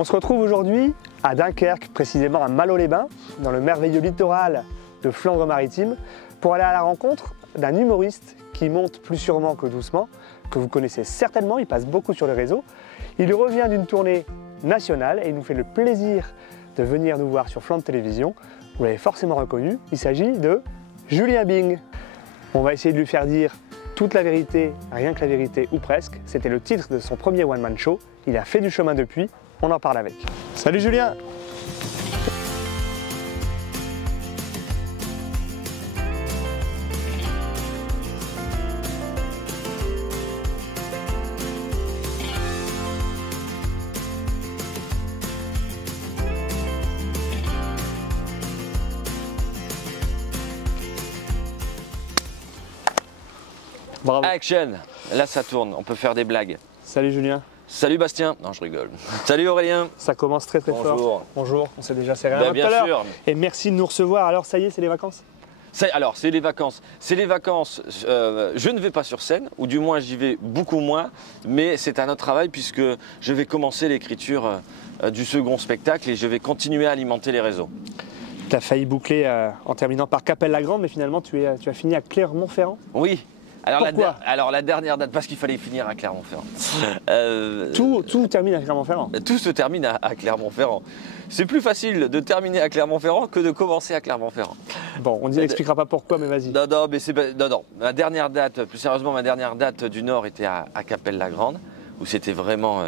On se retrouve aujourd'hui à Dunkerque, précisément à Malo-les-Bains, dans le merveilleux littoral de Flandre-Maritime, pour aller à la rencontre d'un humoriste qui monte plus sûrement que doucement, que vous connaissez certainement, il passe beaucoup sur les réseaux. Il revient d'une tournée nationale et il nous fait le plaisir de venir nous voir sur Flandre Télévision. Vous l'avez forcément reconnu, il s'agit de Julien Bing. On va essayer de lui faire dire toute la vérité, rien que la vérité ou presque. C'était le titre de son premier one-man show. Il a fait du chemin depuis, on en parle avec. Salut Julien! Bravo. Action! Là ça tourne, on peut faire des blagues. Salut Julien. Salut Bastien. Non, je rigole. Salut Aurélien. Ça commence très fort. Bonjour. Bonjour, on s'est déjà serré Ben, tout bien à l'heure. sûr. Et merci de nous recevoir. Alors ça y est, c'est les vacances? Alors, c'est les vacances. C'est les vacances. Je ne vais pas sur scène, ou du moins j'y vais beaucoup moins, mais c'est un autre travail puisque je vais commencer l'écriture du second spectacle et je vais continuer à alimenter les réseaux. Tu as failli boucler en terminant par Capelle-la-Grande, mais finalement tu as fini à Clermont-Ferrand. Oui. Pourquoi La dernière date, parce qu'il fallait finir à Clermont-Ferrand. Tout termine à Clermont-Ferrand. Tout se termine à Clermont-Ferrand. C'est plus facile de terminer à Clermont-Ferrand que de commencer à Clermont-Ferrand. Bon, on n'expliquera pas pourquoi, mais vas-y. Non, mais non. Ma dernière date, plus sérieusement, ma dernière date du Nord était à Capelle-la-Grande, où c'était vraiment,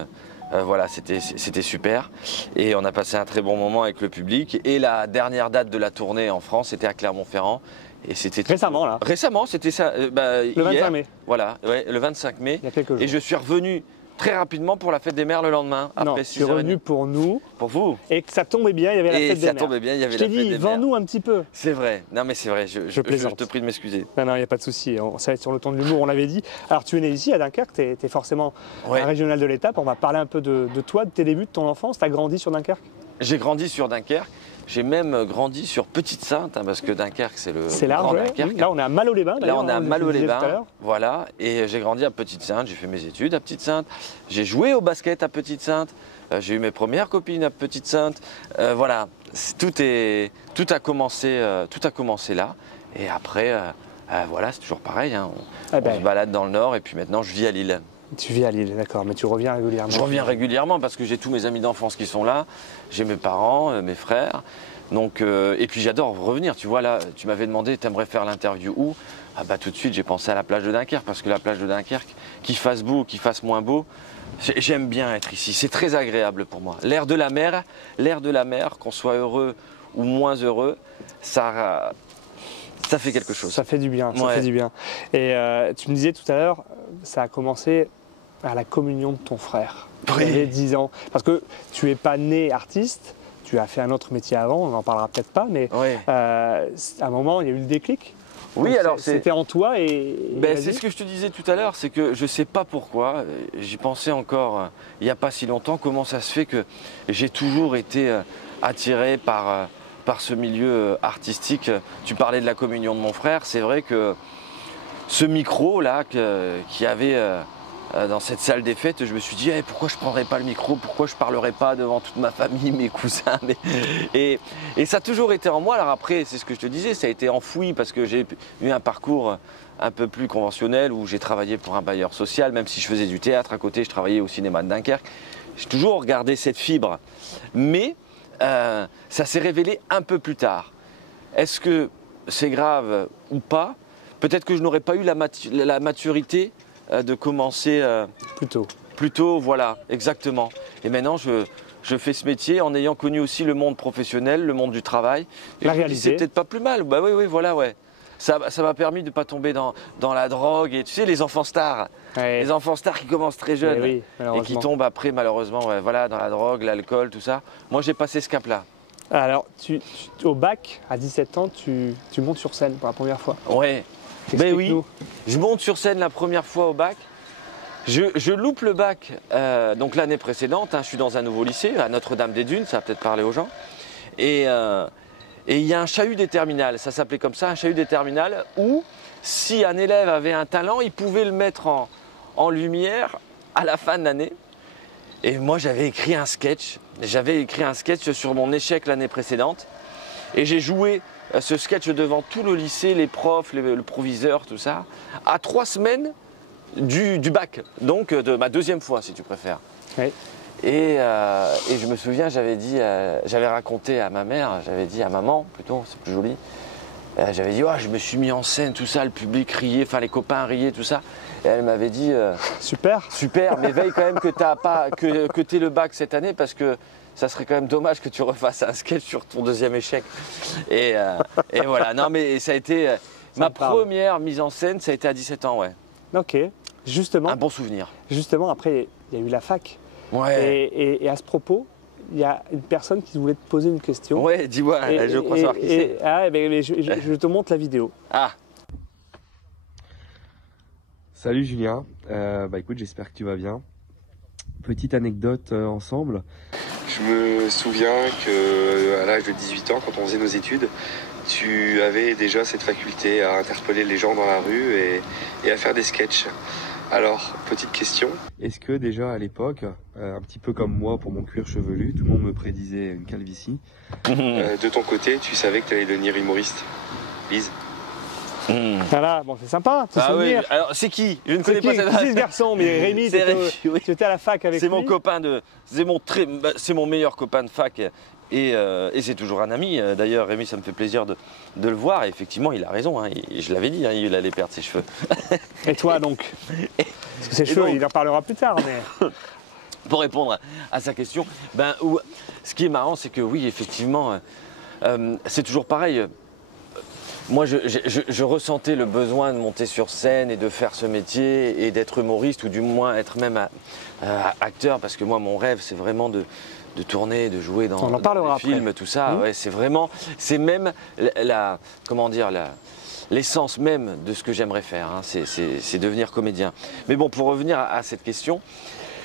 voilà, c'était super. Et on a passé un très bon moment avec le public. Et la dernière date de la tournée en France était à Clermont-Ferrand. Et c'était récemment là. Récemment, c'était ça. Le 25 mai. Voilà, ouais, le 25 mai. Il y a quelques jours. Et je suis revenu très rapidement pour la fête des mères le lendemain. Non, après tu es revenu pour nous. Pour vous. Et que ça tombait bien, il y avait la fête des mères. Et ça tombait bien, il y avait la fête des mères. Je t'ai dit, vends-nous un petit peu. C'est vrai. Non, mais c'est vrai. Je plaisante. te prie de m'excuser. Non, il n'y a pas de souci. Ça va être sur le ton de l'humour, on l'avait dit. Alors, tu es né ici à Dunkerque, tu es forcément un régional de l'étape. On va parler un peu de toi, de tes débuts, de ton enfance. Tu as grandi sur Dunkerque? J'ai grandi sur Dunkerque. J'ai même grandi sur Petite-Sainte, parce que Dunkerque, c'est le large, grand ouais. Dunkerque. Là, on est à Malo-les-Bains. Là, on est à Malo-les-Bains, voilà. Et j'ai grandi à Petite-Sainte, j'ai fait mes études à Petite-Sainte. J'ai joué au basket à Petite-Sainte. J'ai eu mes premières copines à Petite-Sainte. Voilà, tout a commencé là. Et après, voilà, c'est toujours pareil. Hein. On se balade dans le Nord et puis maintenant, je vis à Lille. Tu vis à Lille, d'accord, mais tu reviens régulièrement? Je reviens régulièrement parce que j'ai tous mes amis d'enfance qui sont là, j'ai mes parents, mes frères, donc, et puis j'adore revenir. Tu vois, là, tu m'avais demandé, t'aimerais faire l'interview où? Ah bah tout de suite, j'ai pensé à la plage de Dunkerque, parce que la plage de Dunkerque, qu'il fasse beau ou qu'il fasse moins beau, j'aime bien être ici, c'est très agréable pour moi. L'air de la mer, qu'on soit heureux ou moins heureux, ça fait quelque chose. Ça fait du bien, ça fait du bien. Et tu me disais tout à l'heure, ça a commencé à la communion de ton frère. Tu avais 10 ans. Parce que tu n'es pas né artiste, tu as fait un autre métier avant, on n'en parlera peut-être pas, mais à un moment, il y a eu le déclic. Oui, donc, alors c'était en toi et c'est ce que je te disais tout à l'heure, c'est que je ne sais pas pourquoi, j'y pensais encore il n'y a pas si longtemps, comment ça se fait que j'ai toujours été attiré par ce milieu artistique. Tu parlais de la communion de mon frère, c'est vrai que ce micro-là qu'il y avait dans cette salle des fêtes, je me suis dit pourquoi je ne prendrais pas le micro, pourquoi je ne parlerais pas devant toute ma famille, mes cousins. Et ça a toujours été en moi. Alors après, c'est ce que je te disais, ça a été enfoui parce que j'ai eu un parcours un peu plus conventionnel où j'ai travaillé pour un bailleur social, même si je faisais du théâtre à côté, je travaillais au cinéma de Dunkerque. J'ai toujours gardé cette fibre. Mais ça s'est révélé un peu plus tard. Est-ce que c'est grave ou pas? Peut-être que je n'aurais pas eu la maturité de commencer plus tôt, voilà, exactement. Et maintenant, je fais ce métier en ayant connu aussi le monde professionnel, le monde du travail. Et la réalité. C'est peut-être pas plus mal. Bah oui, voilà, ouais. Ça m'a permis de ne pas tomber dans la drogue. Et tu sais, les enfants stars. Les enfants stars qui commencent très jeunes et qui tombent après, malheureusement, voilà, dans la drogue, l'alcool, tout ça. Moi, j'ai passé ce cap-là. Alors, au bac, à 17 ans, tu montes sur scène pour la première fois. Ouais. Ben oui, je monte sur scène la première fois au bac. Je loupe le bac donc l'année précédente. Je suis dans un nouveau lycée, à Notre-Dame-des-Dunes, ça va peut-être parler aux gens. Et il y a un chahut des terminales, ça s'appelait comme ça, un chahut des terminales, où si un élève avait un talent, il pouvait le mettre en lumière à la fin de l'année. Et moi, j'avais écrit un sketch j'avais écrit un sketch sur mon échec l'année précédente et j'ai joué ce sketch devant tout le lycée, les profs, le proviseur, tout ça, à 3 semaines du bac, donc de ma deuxième fois si tu préfères. Oui. Et je me souviens, j'avais raconté à ma mère, j'avais dit à maman plutôt, c'est plus joli, j'avais dit, oh, je me suis mis en scène, tout ça, le public riait, enfin les copains riaient, tout ça. Et elle m'avait dit, super, mais veille quand même que tu aies le bac cette année parce que ça serait quand même dommage que tu refasses un sketch sur ton deuxième échec. Et voilà, non mais ça a été ma première mise en scène, ça a été à 17 ans, ouais. Ok, justement. Un bon souvenir. Justement, après, il y a eu la fac. Ouais. Et à ce propos, il y a une personne qui voulait te poser une question. Ouais, dis-moi, je crois savoir qui c'est. Je te montre la vidéo. Ah. Salut Julien, écoute, j'espère que tu vas bien. Petite anecdote ensemble. Je me souviens qu'à l'âge de 18 ans, quand on faisait nos études, tu avais déjà cette faculté à interpeller les gens dans la rue et à faire des sketchs. Alors, petite question. Est-ce que déjà à l'époque, un petit peu comme moi pour mon cuir chevelu, tout le monde me prédisait une calvitie. De ton côté, tu savais que tu allais devenir humoriste, Lise? Voilà, bon, c'est sympa. Oui. Alors, c'est qui? Je ne connais pas cette ce garçon, mais Rémi, tu étais à la fac avec lui. C'est mon copain c'est mon meilleur copain de fac. Et c'est toujours un ami. D'ailleurs, Rémi, ça me fait plaisir de le voir. Et effectivement, il a raison. Hein. Je l'avais dit, hein, il allait perdre ses cheveux. Et toi, donc? Parce que ses cheveux, il en parlera plus tard. Mais... Pour répondre à sa question, ce qui est marrant, c'est que oui, effectivement, c'est toujours pareil. Moi, je ressentais le besoin de monter sur scène et de faire ce métier et d'être humoriste ou du moins être même acteur. Parce que moi, mon rêve, c'est vraiment de tourner, de jouer dans des films, tout ça. Ouais, c'est même l'essence même de ce que j'aimerais faire. Hein. C'est devenir comédien. Mais bon, pour revenir à cette question,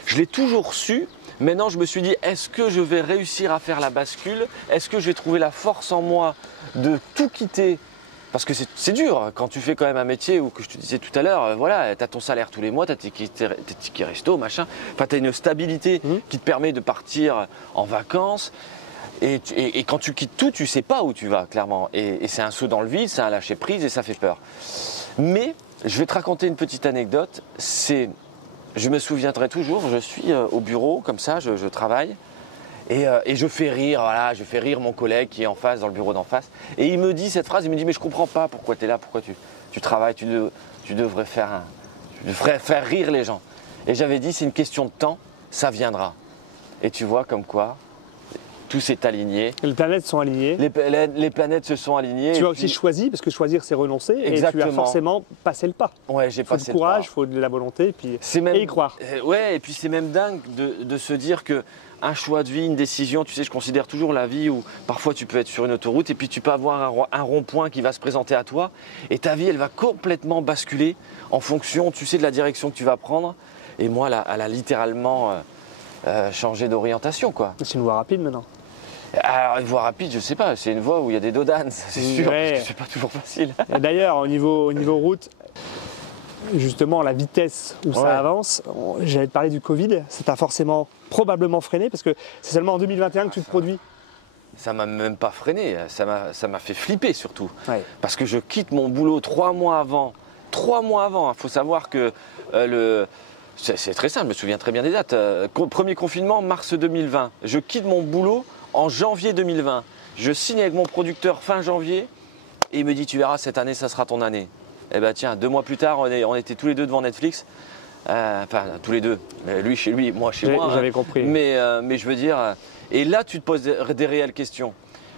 je l'ai toujours su. Maintenant, je me suis dit, est-ce que je vais réussir à faire la bascule? Est-ce que je vais trouver la force en moi de tout quitter? Parce que c'est dur quand tu fais quand même un métier où, que je te disais tout à l'heure, voilà, tu as ton salaire tous les mois, tu as tes tickets resto, machin. Enfin, tu as une stabilité qui te permet de partir en vacances. Et quand tu quittes tout, tu sais pas où tu vas, clairement. Et c'est un saut dans le vide, c'est un lâcher prise et ça fait peur. Mais je vais te raconter une petite anecdote. Je me souviendrai toujours, je suis au bureau, comme ça, je travaille. Et je fais rire, voilà, je fais rire mon collègue qui est en face, dans le bureau d'en face. Et il me dit cette phrase, il me dit, mais je comprends pas pourquoi tu es là, pourquoi tu travailles, tu devrais faire rire les gens. Et j'avais dit, c'est une question de temps, ça viendra. Et tu vois comme quoi, tout s'est aligné. Les planètes sont alignées. Les planètes se sont alignées. Tu as aussi choisi, parce que choisir c'est renoncer. Exactement. Et tu as forcément passé le pas. Ouais, j'ai passé le pas. Il faut du courage, il faut de la volonté, et y croire. Ouais, et puis c'est même dingue de se dire que un choix de vie, une décision, tu sais, je considère toujours la vie où parfois tu peux être sur une autoroute et puis tu peux avoir un rond-point qui va se présenter à toi et ta vie, elle va complètement basculer en fonction, tu sais, de la direction que tu vas prendre. Et moi, elle a littéralement changé d'orientation, quoi. C'est une voie rapide maintenant. Alors, une voie rapide, je sais pas, c'est une voie où il y a des dodanes, c'est sûr, parce que c'est pas toujours facile. D'ailleurs, au niveau route, justement, la vitesse où ça avance, j'allais te parler du Covid, ça t'a forcément, probablement freiné, parce que c'est seulement en 2021 que tu te produis. Ça m'a même pas freiné, ça m'a fait flipper surtout. Ouais. Parce que je quitte mon boulot 3 mois avant. 3 mois avant, il faut savoir que c'est très simple, je me souviens très bien des dates. Premier confinement, mars 2020. Je quitte mon boulot en janvier 2020. Je signe avec mon producteur fin janvier et il me dit, tu verras, cette année, ça sera ton année. Eh bien tiens, 2 mois plus tard, on était tous les deux devant Netflix. Enfin, tous les deux. Lui chez lui, moi chez moi. J'avais compris. Mais je veux dire, et là, tu te poses des réelles questions.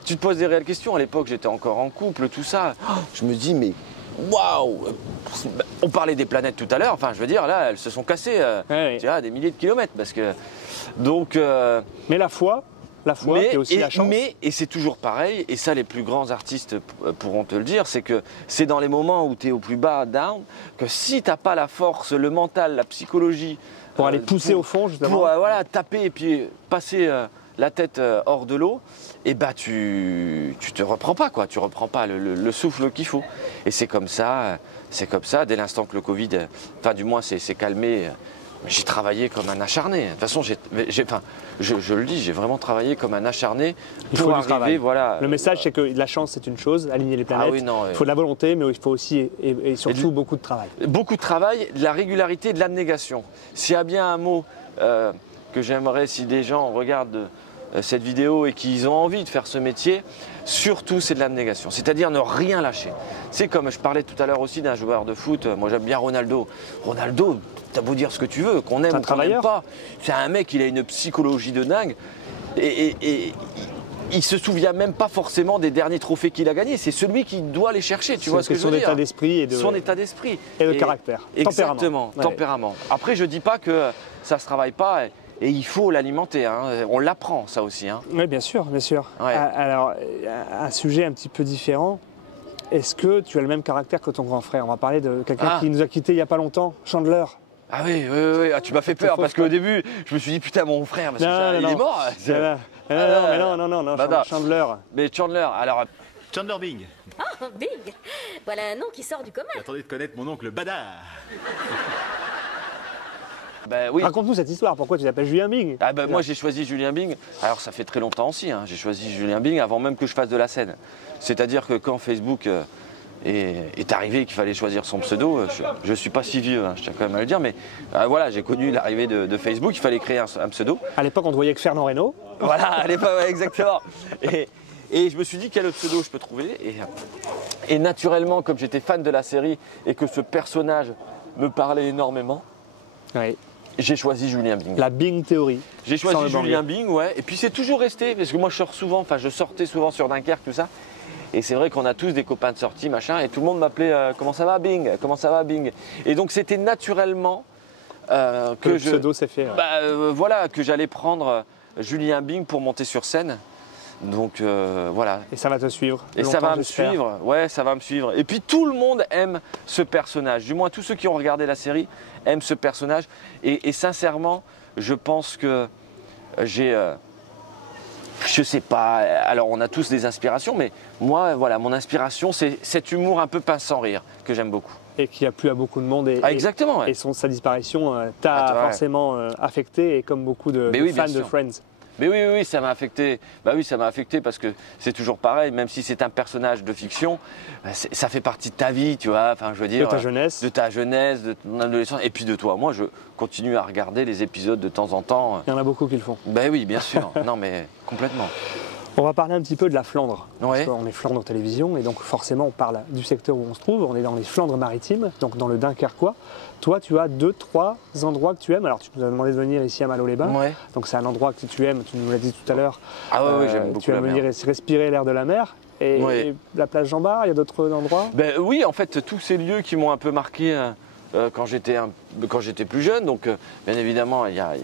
Tu te poses des réelles questions. À l'époque, j'étais encore en couple, tout ça. Je me dis, mais waouh! On parlait des planètes tout à l'heure. Enfin, je veux dire, là, elles se sont cassées tu vois, des milliers de kilomètres. Parce que, donc, mais la foi et aussi la chance. Et c'est toujours pareil, et ça les plus grands artistes pourront te le dire, c'est que c'est dans les moments où tu es au plus bas, down, que si tu n'as pas la force, le mental, la psychologie... Pour aller pousser au fond, justement. Pour taper et puis passer la tête hors de l'eau, et bah tu te reprends pas, quoi. Tu reprends pas le souffle qu'il faut. Et c'est comme ça, dès l'instant que le Covid, enfin du moins c'est calmé, j'ai travaillé comme un acharné. De toute façon, je le dis, j'ai vraiment travaillé comme un acharné pour arriver. Voilà. Le message, c'est que la chance, c'est une chose, aligner les planètes. Ah oui, non, il faut de la volonté, mais il faut aussi et surtout beaucoup de travail. Beaucoup de travail, de la régularité, de l'abnégation. S'il y a bien un mot que j'aimerais, si des gens regardent cette vidéo et qu'ils ont envie de faire ce métier, surtout c'est de l'abnégation, c'est-à-dire ne rien lâcher. C'est comme je parlais tout à l'heure aussi d'un joueur de foot, moi j'aime bien Ronaldo. Ronaldo, t'as beau dire ce que tu veux, qu'on aime ou qu'on n'aime pas, c'est un mec, il a une psychologie de dingue et il se souvient même pas forcément des derniers trophées qu'il a gagnés, c'est celui qui doit les chercher, tu vois ce que je veux dire. Son état d'esprit et son état d'esprit et de caractère. Exactement, tempérament. Après je dis pas que ça se travaille pas. Et il faut l'alimenter, hein. On l'apprend ça aussi. Hein. Oui, bien sûr, bien sûr. Ouais. Alors, un sujet un petit peu différent. Est-ce que tu as le même caractère que ton grand frère? On va parler de quelqu'un qui nous a quittés il n'y a pas longtemps, Chandler. Ah oui, ah, tu m'as fait peur parce qu'au début, je me suis dit putain mon frère, il est mort. Non, Chandler. Mais Chandler, alors... Chandler Bing. Oh, Bing. Voilà un nom qui sort du commun. J'attendais de connaître mon oncle Badar. Ben, oui. Raconte-nous cette histoire, pourquoi tu t'appelles Julien Bing? Moi j'ai choisi Julien Bing, alors ça fait très longtemps aussi, hein. J'ai choisi Julien Bing avant même que je fasse de la scène. C'est-à-dire que quand Facebook est arrivé et qu'il fallait choisir son pseudo, je ne suis pas si vieux, hein, je tiens quand même à le dire, mais voilà, j'ai connu l'arrivée de Facebook, il fallait créer un pseudo. À l'époque on te voyait que Fernand Reynaud. Voilà, à l'époque, ouais, exactement. Et je me suis dit quel autre pseudo je peux trouver. Et naturellement, comme j'étais fan de la série et que ce personnage me parlait énormément, oui. J'ai choisi Julien Bing. La Bing théorie. J'ai choisi Julien Bing, ouais. Et puis c'est toujours resté, parce que moi je sortais souvent sur Dunkerque, tout ça. Et c'est vrai qu'on a tous des copains de sortie, machin, et tout le monde m'appelait comment ça va Bing? Comment ça va Bing? Et donc c'était naturellement que le pseudo s'est fait. Ouais. Voilà, que j'allais prendre Julien Bing pour monter sur scène. Donc voilà. Et ça va te suivre. Et ça va me suivre, ouais, ça va me suivre. Et puis tout le monde aime ce personnage, du moins tous ceux qui ont regardé la série aiment ce personnage. Et sincèrement, je pense que j'ai, je sais pas, alors on a tous des inspirations, mais moi, voilà, mon inspiration, c'est cet humour un peu pince sans rire que j'aime beaucoup. Et qui a plu à beaucoup de monde. Exactement. Ouais. Et sa disparition t'a forcément affecté, et comme beaucoup de fans de Friends. Mais oui, ça m'a affecté. Bah oui, ça m'a affecté parce que c'est toujours pareil, même si c'est un personnage de fiction, ça fait partie de ta vie, tu vois. Enfin, je veux dire, de ta jeunesse, de ton adolescence, et puis de toi. Moi, je continue à regarder les épisodes de temps en temps. Il y en a beaucoup qui le font. Bah oui, bien sûr. Non, mais complètement. On va parler un petit peu de la Flandre. Ouais. Parce qu'on est Flandre Télévision et donc forcément on parle du secteur où on se trouve. On est dans les Flandres maritimes, donc dans le Dunkerquois. Toi, tu as 2-3 endroits que tu aimes. Alors tu nous as demandé de venir ici à Malo-les-Bains. Ouais. Donc c'est un endroit que tu aimes, tu nous l'as dit tout à l'heure. Ah oui, j'aime beaucoup. Tu aimes venir respirer l'air de la mer. Et la plage Jean-Bart, il y a d'autres endroits? Oui, en fait, tous ces lieux qui m'ont un peu marqué quand j'étais plus jeune. Donc bien évidemment, il y a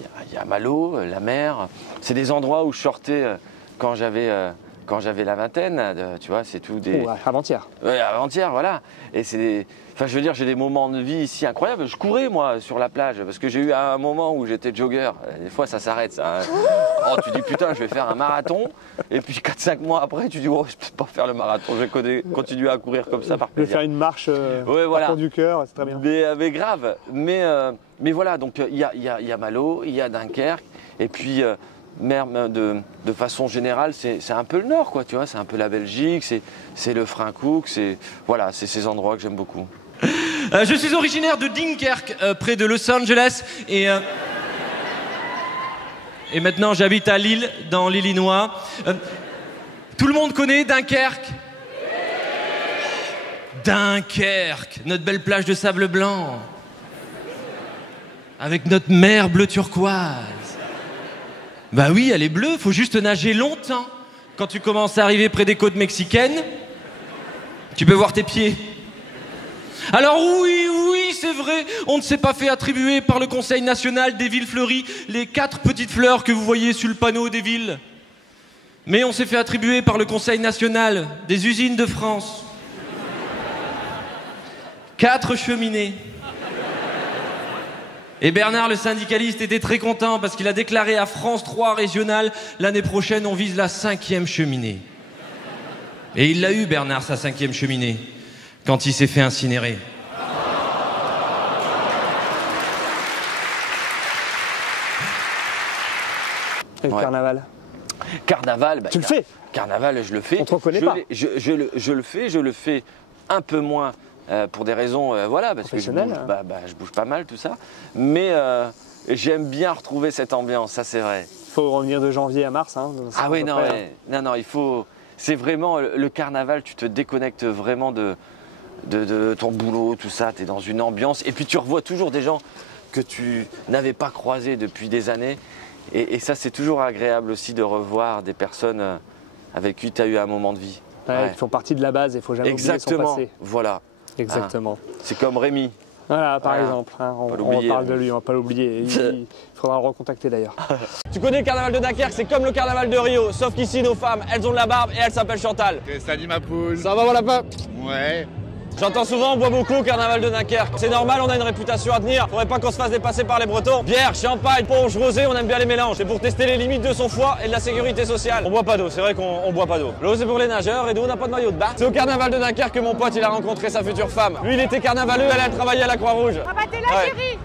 Malo, la mer. C'est des endroits où je sortais quand j'avais la vingtaine, tu vois, c'est tout des... avant-hier. Ouais, avant-hier, voilà. Et enfin, je veux dire, j'ai des moments de vie ici incroyables. Je courais, moi, sur la plage, parce que j'ai eu un moment où j'étais jogger. Des fois, ça s'arrête, ça. Oh, tu dis, putain, je vais faire un marathon. Et puis, 4-5 mois après, tu dis, oh, je peux pas faire le marathon. Je vais continuer à courir comme ça par plaisir. Je vais faire une marche parcours du cœur, c'est très bien. Mais grave. Mais voilà, donc, il y a Malo, il y a Dunkerque. Et puis... de façon générale, c'est un peu le nord, quoi, tu vois, c'est un peu la Belgique, c'est le Frankrijk, c'est ces endroits que j'aime beaucoup. Je suis originaire de Dunkerque, près de Los Angeles, et maintenant j'habite à Lille, dans l'Illinois. Tout le monde connaît Dunkerque? Dunkerque, notre belle plage de sable blanc, avec notre mer bleu turquoise. Bah oui, elle est bleue, faut juste nager longtemps. Quand tu commences à arriver près des côtes mexicaines, tu peux voir tes pieds. Alors oui, c'est vrai, on ne s'est pas fait attribuer par le Conseil national des villes fleuries les 4 petites fleurs que vous voyez sur le panneau des villes. Mais on s'est fait attribuer par le Conseil national des usines de France 4 cheminées. Et Bernard, le syndicaliste, était très content parce qu'il a déclaré à France 3 régional, l'année prochaine, on vise la 5e cheminée. Et il l'a eu, Bernard, sa 5e cheminée, quand il s'est fait incinérer. Et le Ouais. carnaval? Carnaval, bah, Tu le fais? Carnaval, je le fais. On te reconnaît pas. Je le fais un peu moins pour des raisons, voilà, parce que je Professionnelles, bouge, je bouge pas mal, tout ça. Mais j'aime bien retrouver cette ambiance, ça c'est vrai. Il faut revenir de janvier à mars. Hein, Ah oui, non, près, non, il faut. C'est vraiment le carnaval, tu te déconnectes vraiment de ton boulot, tout ça, tu es dans une ambiance. Et puis tu revois toujours des gens que tu n'avais pas croisés depuis des années. Et ça, c'est toujours agréable aussi de revoir des personnes avec qui tu as eu un moment de vie. Ouais, qui font partie de la base, il ne faut jamais oublier son Exactement, passé. voilà. Exactement. C'est comme Rémi. Voilà, par Voilà. exemple. Hein, Pas on l'oublier, parle de hein. lui, on va pas l'oublier. Il faudra le recontacter d'ailleurs. Tu connais le carnaval de Dunkerque, c'est comme le carnaval de Rio, sauf qu'ici nos femmes, elles ont de la barbe et elles s'appellent Chantal. Salut ma poule. Ça va mon lapin? Ouais. J'entends souvent on boit beaucoup au carnaval de Dunkerque. C'est normal, on a une réputation à tenir. Faudrait pas qu'on se fasse dépasser par les Bretons. Bière, champagne, punch, rosé, on aime bien les mélanges. C'est pour tester les limites de son foie et de la sécurité sociale. On boit pas d'eau, c'est vrai qu'on boit pas d'eau. L'eau c'est pour les nageurs et nous on n'a pas de maillot de bain. C'est au carnaval de Dunkerque que mon pote il a rencontré sa future femme. Lui il était carnavaleux, elle a travaillé à la Croix-Rouge. Ah bah t'es là, Ouais. chérie.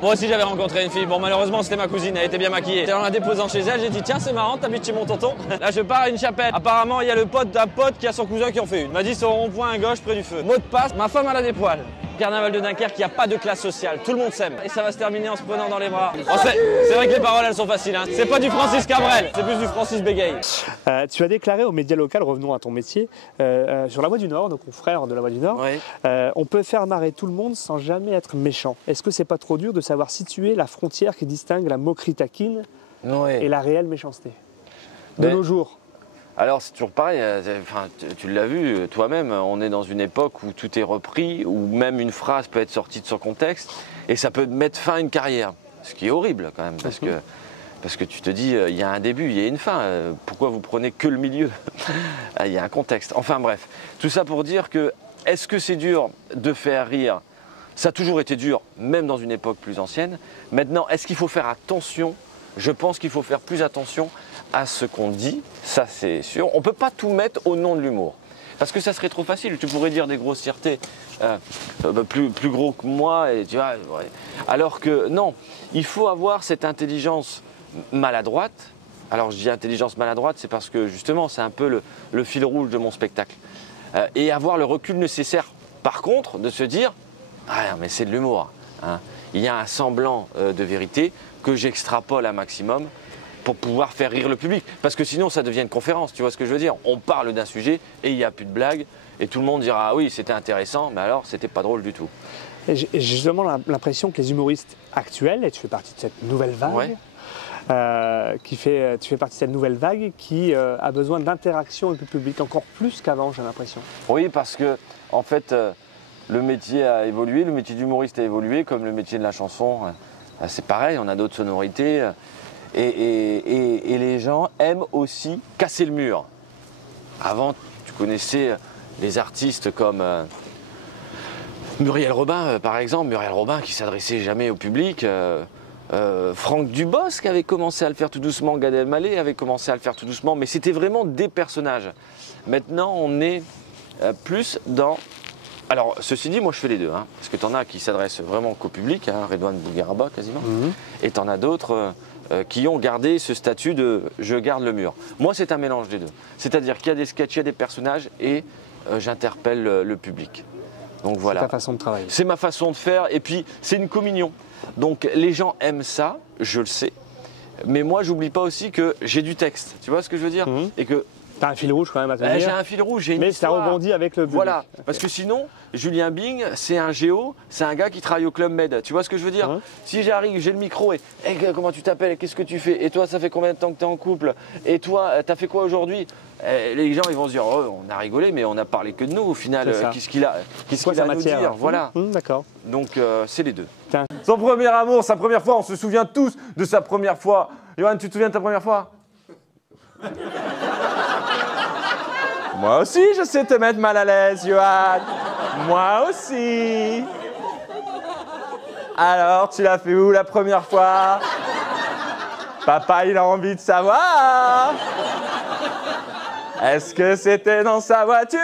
Moi aussi j'avais rencontré une fille, bon malheureusement c'était ma cousine, elle était bien maquillée. En la déposant chez elle, j'ai dit tiens c'est marrant, t'habites chez mon tonton. Là je pars à une chapelle. Apparemment il y a le pote d'un pote qui a son cousin qui en fait une. Il m'a dit c'est au rond-point à gauche près du feu. Mot de passe, ma femme elle a des poils. Carnaval de Dunkerque, il n'y a pas de classe sociale, tout le monde s'aime. Et ça va se terminer en se prenant dans les bras. Oh, c'est vrai que les paroles elles sont faciles, hein. C'est pas du Francis Cabrel, c'est plus du Francis Bégaye. Tu as déclaré aux médias locaux, revenons à ton métier, sur La Voix du Nord, nos confrères de La Voix du Nord, Ouais. on peut faire marrer tout le monde sans jamais être méchant. Est-ce que c'est pas trop dur de savoir situer la frontière qui distingue la moquerie taquine Ouais. et la réelle méchanceté de Mais- nos jours? Alors c'est toujours pareil, tu l'as vu toi-même, on est dans une époque où tout est repris, où même une phrase peut être sortie de son contexte et ça peut mettre fin à une carrière. Ce qui est horrible quand même, parce que tu te dis, il y a un début, il y a une fin, pourquoi vous prenez que le milieu? Il y a un contexte. Enfin bref, tout ça pour dire que, est-ce que c'est dur de faire rire? Ça a toujours été dur, même dans une époque plus ancienne. Maintenant, est-ce qu'il faut faire attention? Je pense qu'il faut faire plus attention à ce qu'on dit, ça c'est sûr. On ne peut pas tout mettre au nom de l'humour. Parce que ça serait trop facile. Tu pourrais dire des grossièretés plus gros que moi. Et tu vois, ouais. Alors que non, il faut avoir cette intelligence maladroite. Alors je dis intelligence maladroite, c'est parce que justement c'est un peu le fil rouge de mon spectacle. Et avoir le recul nécessaire, par contre, de se dire « Ah mais c'est de l'humour hein. ». Il y a un semblant de vérité que j'extrapole un maximum pour pouvoir faire rire le public. Parce que sinon, ça devient une conférence, tu vois ce que je veux dire? On parle d'un sujet et il n'y a plus de blague et tout le monde dira « Ah oui, c'était intéressant, mais alors, c'était pas drôle du tout ». J'ai justement l'impression que les humoristes actuels, et tu fais partie de cette nouvelle vague, Ouais. tu fais partie de cette nouvelle vague qui a besoin d'interaction avec le public encore plus qu'avant, j'ai l'impression. Oui, parce que, en fait, le métier a évolué, le métier d'humoriste a évolué, comme le métier de la chanson, c'est pareil, on a d'autres sonorités. Et les gens aiment aussi casser le mur. Avant, tu connaissais les artistes comme Muriel Robin, par exemple. Muriel Robin qui s'adressait jamais au public. Franck Dubosc avait commencé à le faire tout doucement. Gad Elmaleh avait commencé à le faire tout doucement. Mais c'était vraiment des personnages. Maintenant, on est plus dans... Alors, ceci dit, moi je fais les deux. Hein, parce que tu en as qui s'adressent vraiment qu'au public, hein, Redouane Bougueraba quasiment. Et tu en as d'autres... qui ont gardé ce statut de « je garde le mur ». Moi, c'est un mélange des deux. C'est-à-dire qu'il y a des sketchs, il y a des personnages et j'interpelle le public. Donc voilà. C'est ta façon de travailler. C'est ma façon de faire et puis c'est une communion. Donc les gens aiment ça, je le sais. Mais moi, j'oublie pas aussi que j'ai du texte. Tu vois ce que je veux dire? Et que T'as un fil rouge quand même à tenir. j'ai un fil rouge, j'ai une mais histoire. ça rebondit avec le public. Voilà, parce que sinon, Julien Bing, c'est un géo, c'est un gars qui travaille au Club Med. Tu vois ce que je veux dire? Si j'arrive, j'ai le micro et hey, comment tu t'appelles? Qu'est-ce que tu fais? Et toi, ça fait combien de temps que tu es en couple? Et toi, t'as fait quoi aujourd'hui? Les gens, ils vont se dire, oh, on a rigolé, mais on n'a parlé que de nous au final. Qu'est-ce qu'il a, à nous dire? Voilà. D'accord. Donc, c'est les deux. Son premier amour, sa première fois, on se souvient tous de sa première fois. Johan, tu te souviens de ta première fois? Moi aussi, je sais te mettre mal à l'aise, Johan. Moi aussi. Alors, tu l'as fait où la première fois? Papa, il a envie de savoir. Est-ce que c'était dans sa voiture?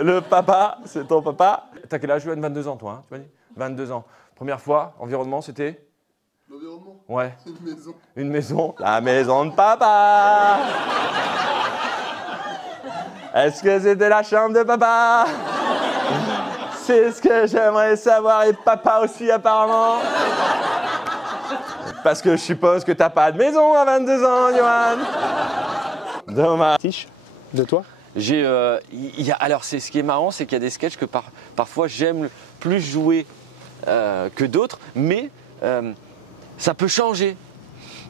Le papa, c'est ton papa. T'as quel âge, Johan? 22 ans, toi, hein, tu m'as dit? 22 ans. Première fois, environnement, c'était? L'environnement? Ouais. C'est une maison. Une maison. La maison de papa. Est-ce que c'était la chambre de papa? C'est ce que j'aimerais savoir, et papa aussi apparemment. Parce que je suppose que t'as pas de maison à 22 ans, Johan. Dommage. Tiche de toi? Alors, ce qui est marrant, c'est qu'il y a des sketchs que parfois j'aime plus jouer que d'autres, mais ça peut changer.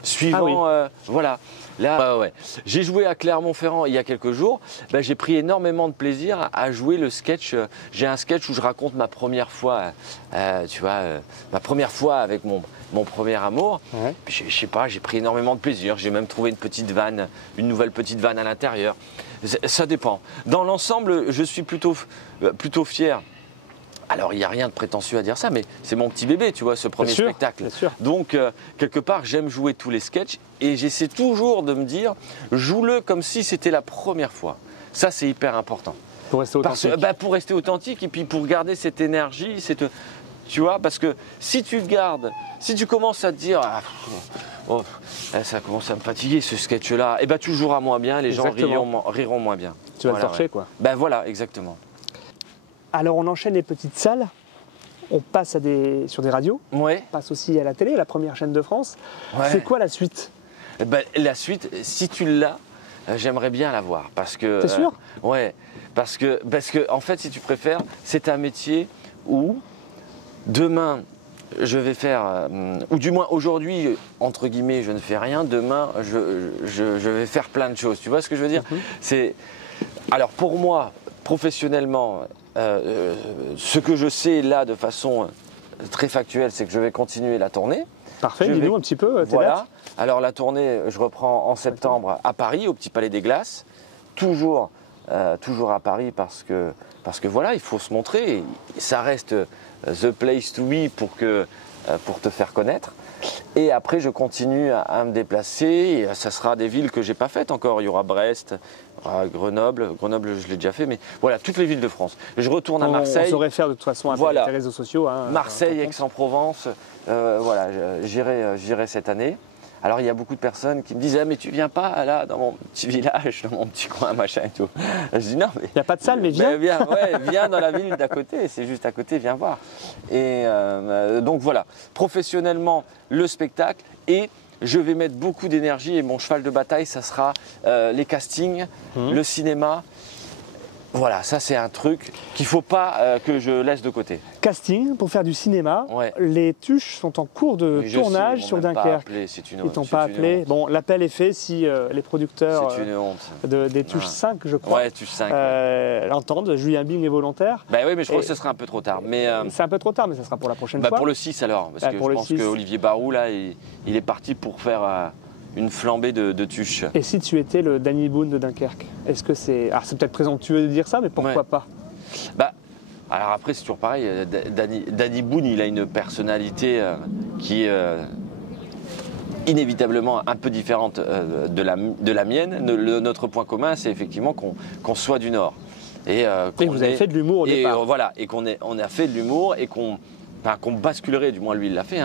Suivant, voilà. Là, j'ai joué à Clermont-Ferrand il y a quelques jours. Ben, j'ai pris énormément de plaisir à jouer le sketch. J'ai un sketch où je raconte ma première fois, ma première fois avec mon premier amour. Ouais. Puis, je sais pas, j'ai pris énormément de plaisir. J'ai même trouvé une nouvelle petite vanne à l'intérieur. Ça dépend. Dans l'ensemble, je suis plutôt fier. Alors, il n'y a rien de prétentieux à dire ça, mais c'est mon petit bébé, tu vois, ce premier spectacle. Bien sûr. Donc, quelque part, j'aime jouer tous les sketchs et j'essaie toujours de me dire, joue-le comme si c'était la première fois. Ça, c'est hyper important. Pour rester authentique. Pour rester authentique et puis pour garder cette énergie, tu vois, parce que si tu commences à te dire, ça commence à me fatiguer ce sketch-là, et ben tu joueras moins bien, les gens riront moins bien. Tu vas le torcher, quoi. Ben voilà, exactement. Alors on enchaîne les petites salles, on passe sur des radios, Ouais. on passe aussi à la télé, la première chaîne de France. Ouais. C'est quoi la suite? Ben, la suite, si tu l'as, j'aimerais bien la voir. Parce que. T'es sûr? Ouais. Parce que, en fait, si tu préfères, c'est un métier où demain, je vais faire. Ou du moins aujourd'hui, entre guillemets, je ne fais rien. Demain, je vais faire plein de choses. Tu vois ce que je veux dire? C'est. Alors pour moi, professionnellement, ce que je sais là de façon très factuelle, c'est que je vais continuer la tournée. Parfait, dis-nous un petit peu tes Voilà. dates. Alors la tournée, je reprends en septembre à Paris, au Petit Palais des Glaces. Toujours à Paris parce que voilà, il faut se montrer. Ça reste the place to be pour te faire connaître. Et après, je continue à me déplacer. Et ça sera des villes que j'ai pas faites encore. Il y aura Brest, Grenoble. Grenoble, je l'ai déjà fait. Mais voilà, toutes les villes de France. Je retourne à Marseille. On saurait faire de toute façon avec les réseaux sociaux. Hein, Marseille, Aix-en-Provence. Voilà, j'irai cette année. Alors il y a beaucoup de personnes qui me disent mais tu viens pas là dans mon petit village, dans mon petit coin, machin et tout. Je dis non mais. Il n'y a pas de salle, mais viens. Viens dans la ville d'à côté, c'est juste à côté, viens voir. Et donc voilà, professionnellement le spectacle, et je vais mettre beaucoup d'énergie, et mon cheval de bataille ça sera les castings, le cinéma. Voilà, ça c'est un truc qu'il ne faut pas que je laisse de côté. Casting pour faire du cinéma. Ouais. Les tuches sont en cours de tournage sur Dunkerque. Ils ne t'ont pas appelé. Bon, l'appel est fait si les producteurs des tuches 5, je crois, l'entendent. Julien Bing est volontaire. Bah oui, mais je crois que ce sera un peu trop tard. C'est un peu trop tard, mais ça sera pour la prochaine fois. Pour le 6 alors, parce que je pense qu'Olivier Barou, là, il est parti pour faire une flambée de tuches. Et si tu étais le Danny Boone de Dunkerque, est-ce que c'est... Alors c'est peut-être présomptueux de dire ça, mais pourquoi pas? Alors après c'est toujours pareil, Danny Boone il a une personnalité qui est inévitablement un peu différente de la mienne. Notre point commun c'est effectivement qu'on soit du Nord. Et vous avez fait de l'humour au départ. Voilà, et qu'on a fait de l'humour et qu'on basculerait, du moins lui il l'a fait,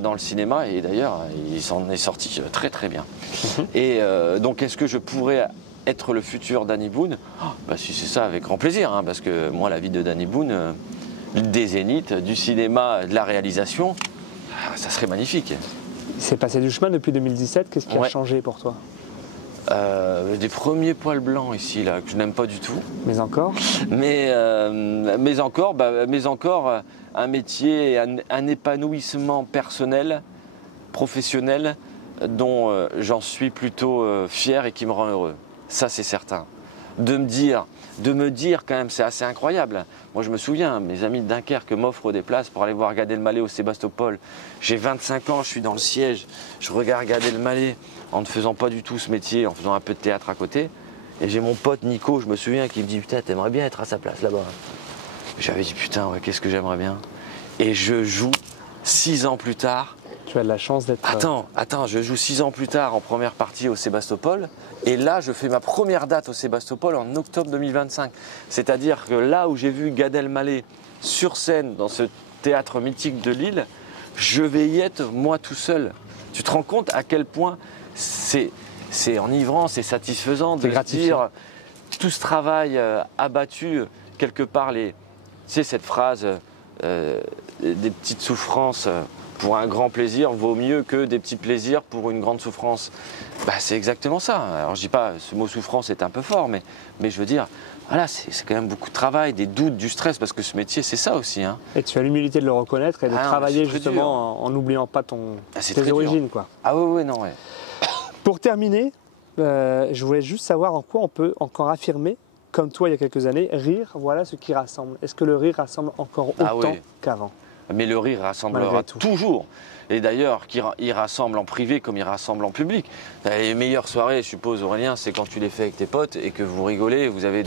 dans le cinéma, et d'ailleurs il s'en est sorti très très bien. Et donc est-ce que je pourrais être le futur Danny Boone? Si c'est ça, avec grand plaisir, parce que moi la vie de Danny Boone, des zéniths, du cinéma, de la réalisation, ça serait magnifique. Il s'est passé du chemin depuis 2017, qu'est-ce qui a changé pour toi? Des premiers poils blancs ici, là, que je n'aime pas du tout. Mais encore mais encore un métier et un épanouissement personnel, professionnel, dont j'en suis plutôt fier et qui me rend heureux. Ça, c'est certain. De me dire quand même, c'est assez incroyable. Moi, je me souviens, mes amis de Dunkerque m'offrent des places pour aller voir Gad Elmaleh au Sébastopol. J'ai 25 ans, je suis dans le siège, je regarde Gad Elmaleh en ne faisant pas du tout ce métier, en faisant un peu de théâtre à côté. Et j'ai mon pote Nico, je me souviens, qui me dit « Putain, t'aimerais bien être à sa place là-bas ». J'avais dit « Putain, ouais, qu'est-ce que j'aimerais bien ». Et je joue 6 ans plus tard. Tu as de la chance d'être... Attends, je joue 6 ans plus tard en première partie au Sébastopol. Et là, je fais ma première date au Sébastopol en octobre 2025. C'est-à-dire que là où j'ai vu Gad Elmaleh sur scène dans ce théâtre mythique de Lille, je vais y être moi tout seul. Tu te rends compte à quel point c'est enivrant, c'est satisfaisant de se dire tout ce travail abattu quelque part, tu sais cette phrase des petites souffrances pour un grand plaisir vaut mieux que des petits plaisirs pour une grande souffrance. Bah, c'est exactement ça. Alors je dis pas, ce mot souffrance est un peu fort, mais je veux dire, voilà, c'est quand même beaucoup de travail, des doutes, du stress, parce que ce métier, c'est ça aussi. Hein. Et tu as l'humilité de le reconnaître et de travailler justement en n'oubliant pas tes origines. Quoi. Ah oui, non, ouais. Pour terminer, je voulais juste savoir en quoi on peut encore affirmer, comme toi il y a quelques années, rire, voilà ce qui rassemble. Est-ce que le rire rassemble encore autant qu'avant? Mais le rire rassemblera toujours. Et d'ailleurs, il rassemble en privé comme il rassemble en public. Les meilleures soirées, je suppose, Aurélien, c'est quand tu les fais avec tes potes et que vous rigolez, vous avez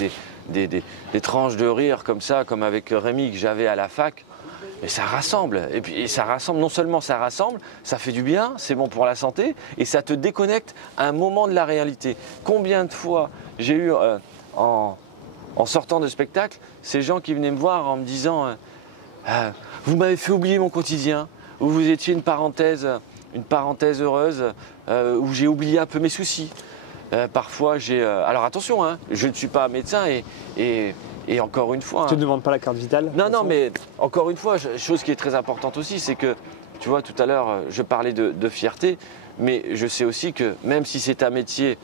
des tranches de rire comme ça, comme avec Rémi que j'avais à la fac. Mais ça rassemble. Et puis ça rassemble, non seulement ça rassemble, ça fait du bien, c'est bon pour la santé, et ça te déconnecte à un moment de la réalité. Combien de fois j'ai eu, en sortant de spectacle, ces gens qui venaient me voir en me disant vous m'avez fait oublier mon quotidien, où vous étiez une parenthèse heureuse, où j'ai oublié un peu mes soucis. Parfois, alors attention, hein, je ne suis pas médecin et encore une fois... Tu ne demandes pas la carte vitale? Non, mais encore une fois, chose qui est très importante aussi, c'est que, tu vois, tout à l'heure, je parlais de fierté, mais je sais aussi que même si c'est un métier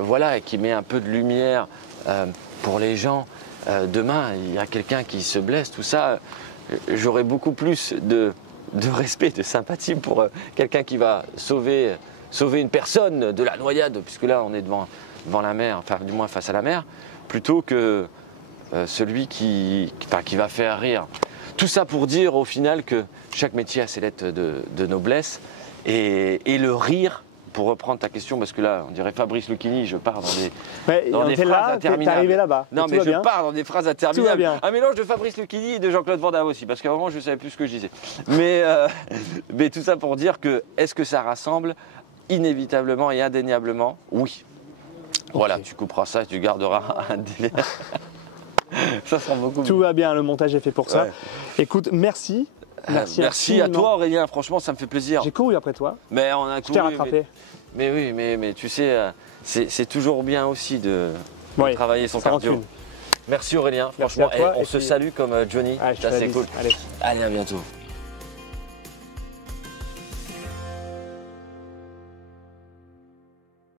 voilà, qui met un peu de lumière pour les gens, demain, il y a quelqu'un qui se blesse, tout ça, j'aurai beaucoup plus de respect, de sympathie pour quelqu'un qui va sauver une personne de la noyade, puisque là on est devant la mer, enfin du moins face à la mer, plutôt que celui qui va faire rire. Tout ça pour dire au final que chaque métier a ses lettres de noblesse et le rire, pour reprendre ta question, parce que là on dirait Fabrice Lucchini, je pars dans des phrases interminables. T'es arrivé là-bas. Non mais je pars dans des phrases interminables. Un mélange de Fabrice Lucchini et de Jean-Claude Van Damme aussi, parce qu'à un moment je ne savais plus ce que je disais. Mais tout ça pour dire que, est-ce que ça rassemble? Inévitablement et indéniablement, oui. Voilà, tu couperas ça et tu garderas un délai. Ça sera beaucoup mieux. Tout va bien, le montage est fait pour ça. Écoute, merci. Merci à toi Aurélien, franchement ça me fait plaisir. J'ai couru après toi. Mais on a couru. Je t'ai rattrapé. Mais oui, mais tu sais, c'est toujours bien aussi de travailler son cardio. Merci Aurélien, franchement, on se salue comme Johnny, c'est assez cool. Allez, à bientôt.